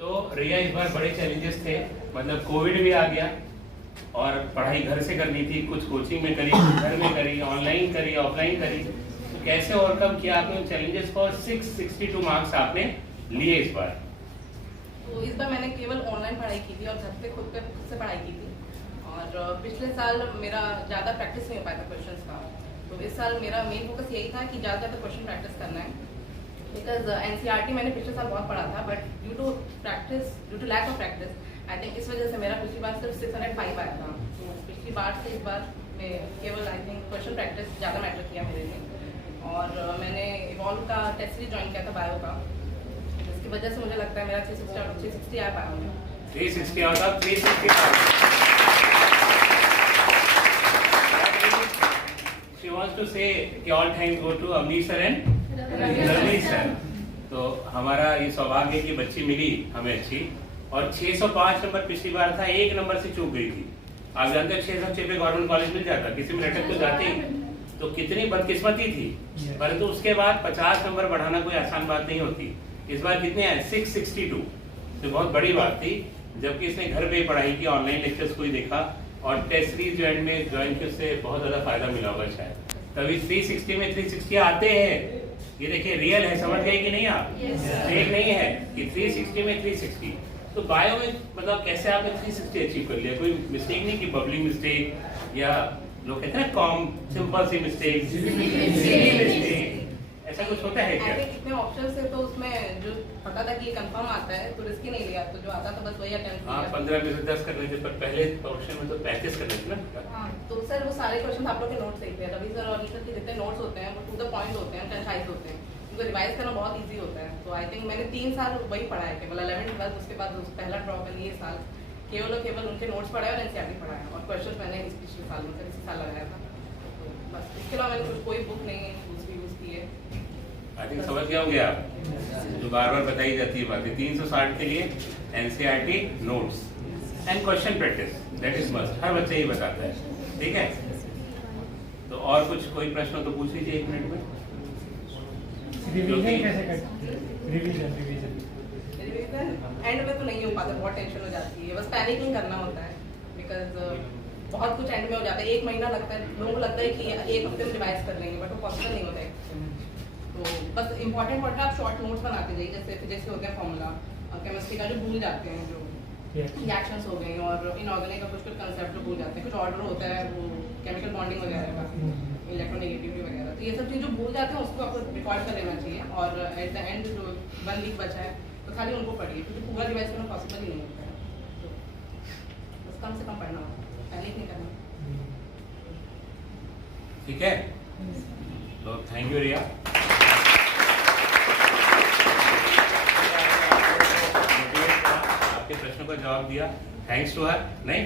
तो रिया इस बार बड़े चैलेंजेस थे, मतलब कोविड भी आ गया और पढ़ाई घर से करनी थी, कुछ कोचिंग में करी, कुछ घर में करी, ऑनलाइन करी, ऑफलाइन करी। तो कैसे ओवरकम किया आपने उन चैलेंजेस को और 662 मार्क्स आपने लिए इस बार? तो इस बार मैंने केवल ऑनलाइन पढ़ाई की थी और घर पे खुद से पढ़ाई की थी। और पिछले साल मेरा ज़्यादा प्रैक्टिस नहीं हो पाया था क्वेश्चंस का, तो इस साल मेरा मेन फोकस यही था कि ज़्यादा क्वेश्चन प्रैक्टिस करना है। बिकॉज एनसीईआरटी मैंने पिछले साल बहुत पढ़ा था, but due to lack of practice I think इस वजह से मेरा पिछली बार सिर्फ 605 आया था। तो पिछली बार से इस बार मैं केवल आई थिंक क्वेश्चन प्रैक्टिस ज़्यादा मैटर किया मेरे लिए। और मैंने इवॉल्व का टेस्ट सीरीज ज्वाइन किया था बायो का, जिसकी वजह से मुझे लगता है मेरा 660 आ पाया हूँ। 360 out of 365. She wants to say कि all thanks go to Avneesh sir and Ravneesh sir. तो हमारा ये सौभाग्य है कि बच्ची मिली हमें अच्छी, और 605 नंबर पिछली बार था, एक नंबर से चूक गई थी। आप जानते हैं 606 पे गवर्नमेंट कॉलेज मिल जाता, किसी में लटक तो जाते ही, तो कितनी बदकिस्मती थी। परंतु उसके बाद 50 नंबर बढ़ाना कोई आसान बात नहीं होती। इस बार कितने आए? 662, तो बहुत बड़ी बात थी। जबकि इसने घर पे पढ़ाई की, ऑनलाइन लेक्चर्स को ही देखा और टेस्ट सीरीज जो एंड में ज्वाइन की, उससे बहुत ज्यादा फायदा मिला होगा शायद। तभी 360 में 360 आते हैं। ये देखिए रियल है, समझ गए कि नहीं आप? फेक नहीं है कि 360 में 360। तो बायो में मतलब कैसे आपने 360 अचीव कर लिया? कोई मिस्टेक नहीं कि बबलिंग मिस्टेक या लोग कहते हैं कॉम सिंपल सी मिस्टेक, मिस्टेक, ऐसा कुछ होता है क्या? कितने ऑप्शन है तो उसमें जो पता था कि ये कंफर्म आता है तो रिस्क ही नहीं लिया, तो जो आता था बस वही अटेम्प्ट किया। 15 में से 10 कर लेते, पर पहले ऑप्शन में तो 35 कर लेते ना। हाँ, तो सर वो सारे क्वेश्चन आप लोग के नोट्स देखते हैं, रवि सर और निखिल के जितने नोट्स होते हैं वो टू द पॉइंट होते हैं, कंसाइज होते हैं, उनको रिवाइज करना बहुत ईजी होता है। तो आई थिंक मैंने 3 साल वही पढ़ा है, केवल 11 12, उसके बाद पहला ड्रॉप है ये साल केवल और केवल उनके नोट्स पढ़ाए और एनसीईआरटी पढ़ाया, और क्वेश्चन मैंने इस पिछले साल में इसी साल लगाया था। तो बस इसके अलावा मैंने कुछ कोई बुक नहीं यूज की है। आई थिंक समझ गए होंगे आप, जो बार बार बताई जाती है बातें। 360 के लिए NCERT notes and question practice, that is must. हर बच्चा ही बताता है, ठीक है। तो और कुछ कोई प्रश्न हो तो पूछ लीजिए 1 मिनट में। रिवीजन कैसे करते? रिवीजन एंड में तो नहीं हो पाता, बहुत टेंशन हो जाती है, बस पैनिक नहीं करना होता है। बिकॉज बहुत कुछ एंड में हो जाता है, 1 महीना लगता है, लोगों को लगता है कि 1 हफ्ते में रिवाइज कर लेंगे, बट वो पॉसिबल नहीं होता है। तो बस इंपॉर्टेंट आप शॉर्ट नोट्स बनाते जाइए, जैसे फिजिक्स हो गया फॉर्मूला, और केमिस्ट्री का जो भूल जाते हैं, जो रिएक्शंस हो गई, और इनऑर्गेनिक का कुछ कंसेप्ट जो भूल जाते हैं, कुछ ऑर्डर होता है वो केमिकल बॉन्डिंग वगैरह का, इलेक्ट्रोनेगेटिविटी वगैरह, तो ये सब चीज़ जो भूल जाते हैं उसको आपको रिकॉर्ड कर लेना चाहिए। और एट द एंड जो 1 वीक बचा है तो खाली उनको पढ़िए, क्योंकि पूरा रिवाइज करना पॉसिबल ही नहीं होता है। तो बस कम से कम पढ़ना होगा, पहले नहीं करना। ठीक है, तो थैंक यू रिया। आपके प्रश्नों का जवाब दिया, थैंक्स टू हर। नहीं